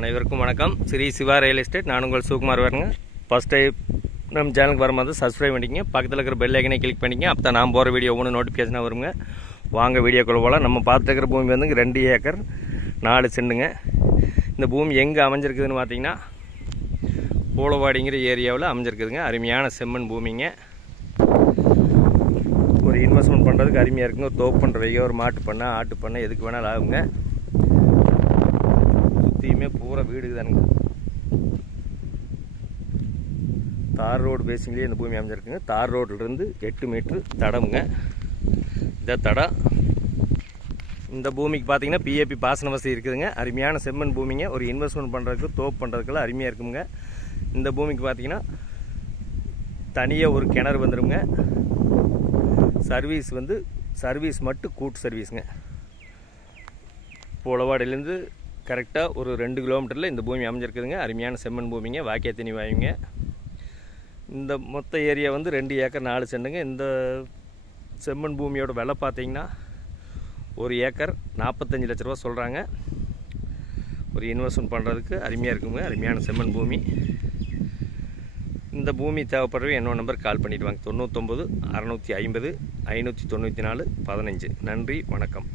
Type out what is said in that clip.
அனைவருக்கும் வணக்கம். Shri Shiva real estate. நான் உங்கள் சுகுமார் வருங்க. ஃபஸ்ட் டைம் நம்ம சேனலுக்கு வரும்போது சப்ஸ்கிரைப் பண்ணிக்கங்க, பக்கத்தில் இருக்கிற பெல் ஐக்கனை கிளிக் பண்ணிங்க. அப்போ தான் நான் போகிற வீடியோ ஒன்று நோட்டிஃபிகேஷனாக வருங்க. வாங்க வீடியோக்குள்ள போகலாம். நம்ம பார்த்துருக்கிற பூமி வந்து 2 ஏக்கர் 4 சென்டுங்க. இந்த பூமி எங்கே அமைஞ்சிருக்குதுன்னு பார்த்தீங்கன்னா பூலவாடிங்கிற ஏரியாவில் அமைஞ்சிருக்குதுங்க. அருமையான செம்மண் பூமிங்க. ஒரு இன்வெஸ்ட்மெண்ட் பண்ணுறதுக்கு அருமையாக இருக்குங்க. ஒரு தோப்பு பண்ணுறவையோ ஒரு மாட்டு பண்ணை ஆட்டு பண்ணை எதுக்கு வேணாலும் ஆகுங்க. சுற்றியுமே பூரா வீடு தானுங்க. தார் ரோடு பேசிங்லேயே இந்த பூமி அமைஞ்சிருக்குங்க. தார் ரோட்லேருந்து 8 மீட்ரு தடமுங்க. இந்த தடம் இந்த பூமிக்கு பார்த்தீங்கன்னா பிஏபி பாசன வசதி இருக்குதுங்க. அருமையான செம்மண் பூமிங்க. ஒரு இன்வெஸ்ட்மெண்ட் பண்ணுறதுக்கு தோப்பு பண்ணுறதுக்கெல்லாம் அருமையாக இருக்குங்க. இந்த பூமிக்கு பார்த்தீங்கன்னா தனியாக ஒரு கிணறு வந்துடுங்க. சர்வீஸ் மட்டும் கூட்டு சர்வீஸுங்க. புலவாடிலேருந்து கரெக்டாக ஒரு 2 கிலோமீட்டரில் இந்த பூமி அமைஞ்சிருக்குதுங்க. அருமையான செம்மண் பூமிங்க. வாக்கிய தண்ணி வாயுங்க. இந்த மொத்த ஏரியா வந்து 2 ஏக்கர் 4 சென்டுங்க. இந்த செம்மண் பூமியோட விலை பார்த்தீங்கன்னா 1 ஏக்கர் 45 லட்ச ரூபா சொல்கிறாங்க. ஒரு இன்வெஸ்ட்மெண்ட் பண்ணுறதுக்கு அருமையாக இருக்குங்க. அருமையான செம்மண் பூமி. இந்த பூமி தேவைப்படுறவங்க என்னோட நம்பர் கால் பண்ணிவிட்டு வாங்க. 99 650 594 15. நன்றி, வணக்கம்.